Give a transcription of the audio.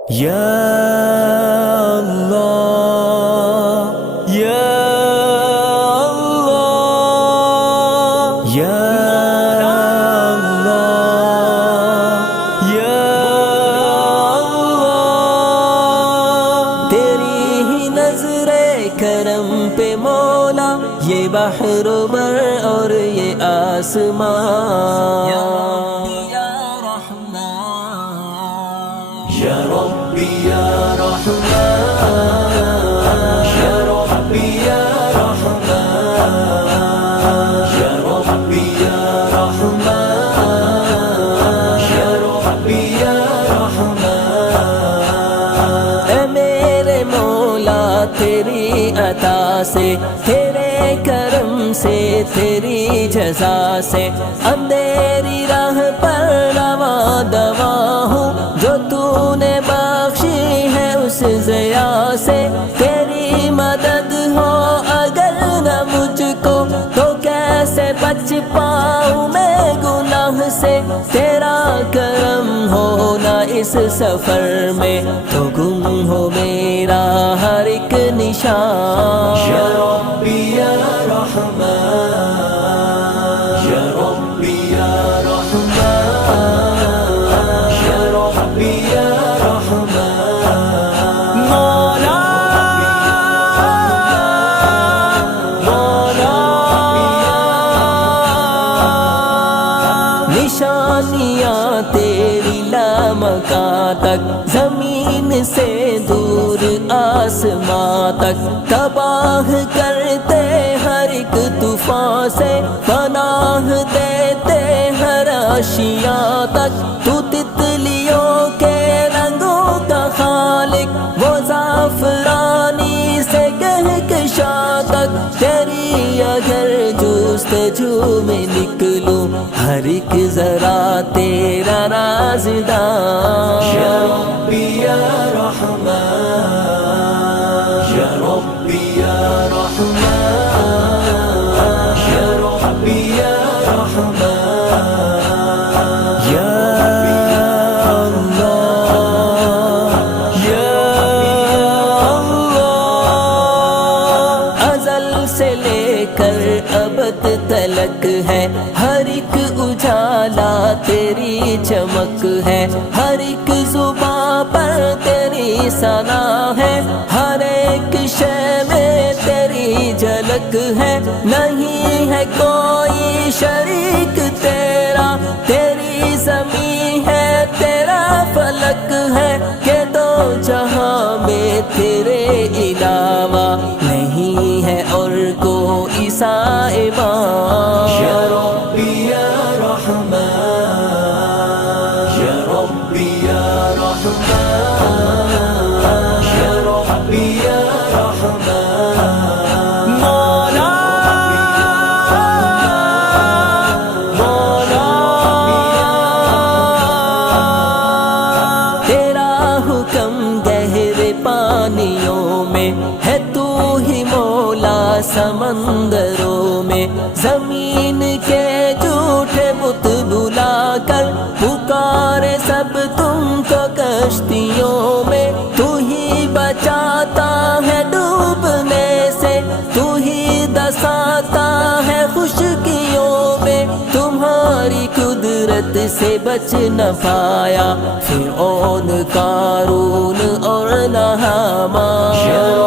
یا اللہ یا اللہ یا اللہ یا اللہ تیری ہی نظر کرم پہ مولا یہ بحر و بر اور یہ آسمان یا ربی یا رحمان یا ربی یا رحمان یا ربی یا رحمان یا ربی یا رحمان اے میرے مولا تیری عطا سے تیرے کرم سے تیری جزا سے اندھیری راہ پر رواں دوا ہوں جو تو نے بخشی ہے اس ضیا سے تیری مدد ہو اگر نہ مجھ کو تو کیسے بچ پاؤں میں گناہ سے تیرا کرم ہو نہ اس سفر میں تو گم ہو میرا ہر ایک نشان یا ربی یا رحمان یا ربی یا رحمان یا ربی یا رحمان مولا مولا نشانیاں تیری لامکاں تک زمین سے دور آسماں تک تباہ کرتے ہر ایک طوفان سے پناہ دیتے ہر اشیاء تک تو تتلیوں کے رنگوں کا خالق وہ زعفرانی سے کہکشاں تک تیری اگر جستجو میں نکلوں ہر ایک ذرا تیرا رازدار یا ربی یا رحمان یا ربی یا رحمان یا ربی یا رحمان یا اللہ یا اللہ ازل سے لے کر ابد تلک ہے ہر ایک اجالا تیری چمک ہے ہر ایک زباں پر تیری ثنا ہے ہر ایک شے میں تیری جھلک ہے نہیں ہے کوئی شریک تیرا تیری زمین ہے تیرا فلک ہے کہ دو جہاں میں تیرے علاوہ نہیں ہے اور کوئی سائبان یا ربی یا رحمان یا ربی یا رحمان یا ربی یا رحمان مولا مولا تیرا حکم گہرے پانیوں میں ہے تو ہی مولا سمندروں میں زمین کے جھوٹے بت بلا کر پکارے سب تم کو کشتیوں میں تو ہی بچاتا ہے ڈوبنے سے تو ہی دساتا ہے خشکیوں میں تمہاری قدرت سے بچ نہ پایا فرعون قارون اور نہ حامان